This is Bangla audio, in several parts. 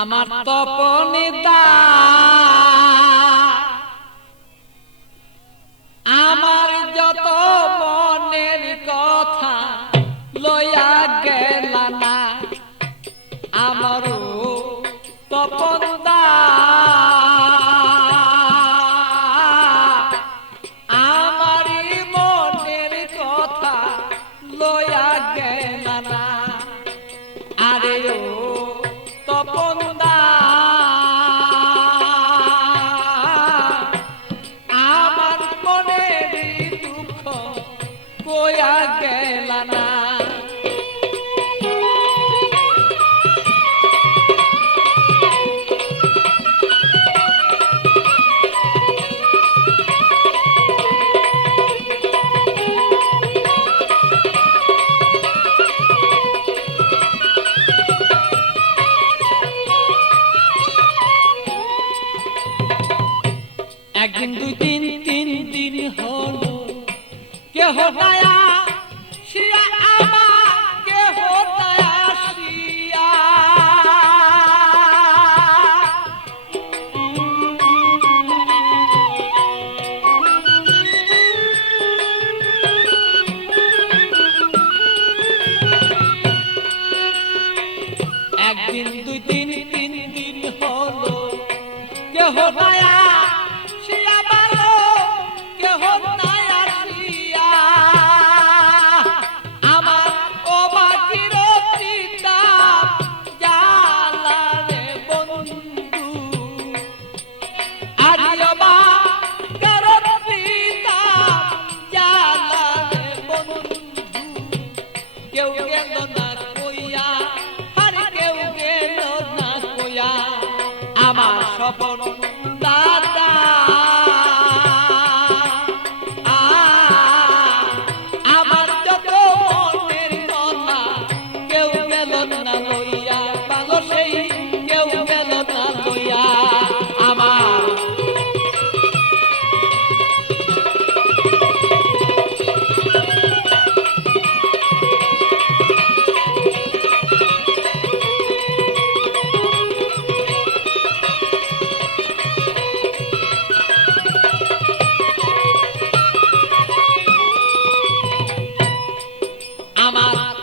আমার তপনিতা আমার যত মনের কথা লইয়া গেল না আমারও তপনদা আমারই মনের কথা লইয়া গেল না আরে ও তপনদা আমার মনের দুঃখ কইয়া গেল না একদিন দুই দিন তিন দিন হলো কেহ দয়া শিয়া আমার কেহ দয়া শিয়া একদিন দুই দিন তিন দিন হলো কেহ দয়া আমার স্বপন দাদা আমার যত মনের কথা কেউ গেল না লইয়া ভালো সেই কেউ গেল না লইয়া আমার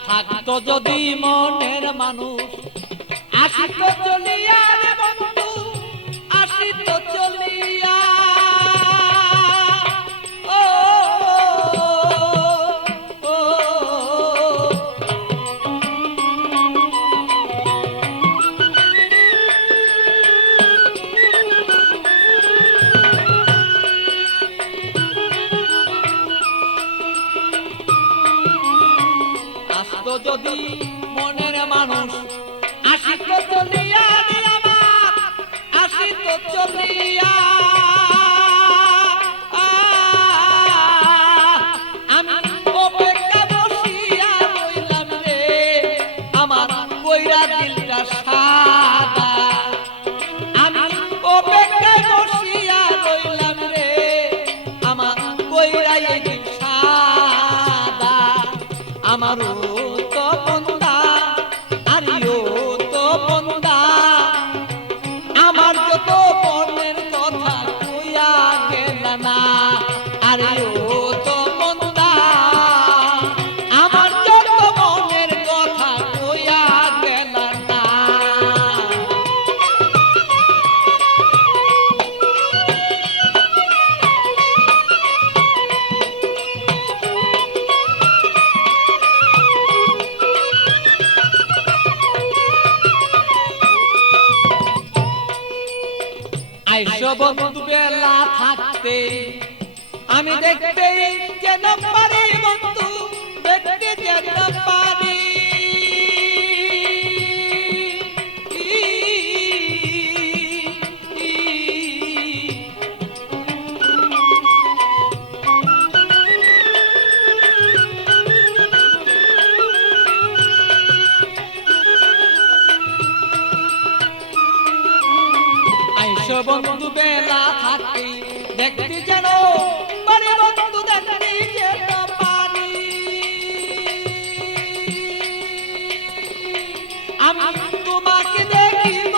থাকতো যদি মনের মানুষ আসিত চলিয়া রে বন্ধু আসিত চলিয়া ও যদি মনের মানুষ আসিত চলিয়া রে আমার আসিত চলিয়া আমি অপেক্ষা বসিয়া রইলাম রে আমার কইরা দিলটা সাদা আমি অপেক্ষায় বসিয়া রইলাম রে আমার কইরা দিল সাদা আমারও আমার যত মনের কথা কইয়া গেল না আরে ও তো মন্দা আমার যত মনের কথা কইয়া গেল না আইসো বন্ধু বেলা থাকতে আমি দেখতে যেন পারি বন্ধু দেখতে যেন পারি আইসো বন্ধু বেলা থাকতে দেখতে যেন পারি বন্ধু দেখতে যেন পারি আমি তোমাকে দেখিব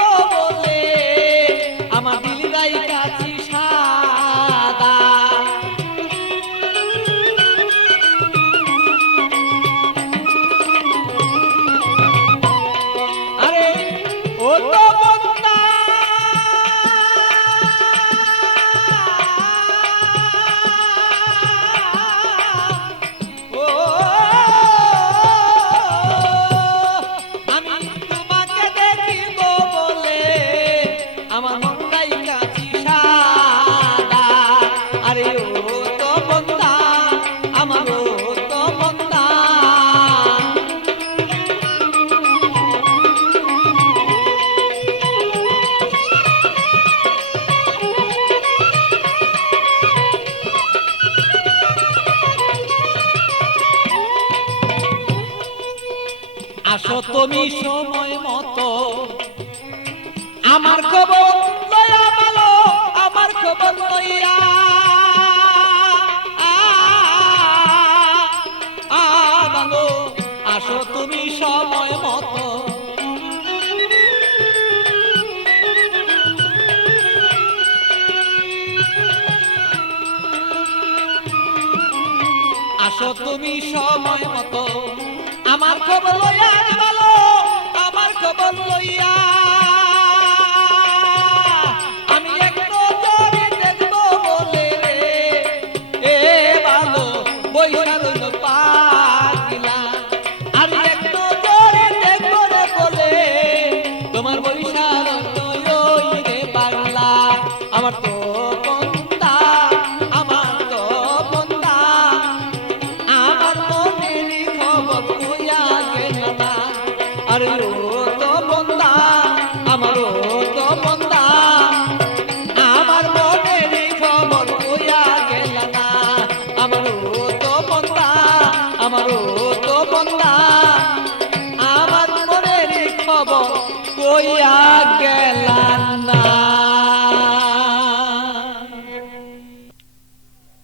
তুমি সময় মতো আমার খবর লইয়া ভালো আমার খবর লইয়া ভালো আসো তুমি সময় মতো আসো তুমি সময় মতো আমার খবর লইয়া ভালো আমার খবর লইয়া আমি এক নজরে দেখবো বলে এ ভালো বৈশাল পাগলা আমি এক নজরে দেখবো রে বলে তোমার বৈশাল রে পাগলা আমার তো বন্দা আমার তো বন্দা আমার মনের খবর কইয়া গেল না আরে ও তো বন্দা আমার ও তো বন্দা আমার মনের খবর কইয়া গেল না আমার ও তো বন্দা আমার ও তো বন্দা আমার মনের খবর কইয়া গেল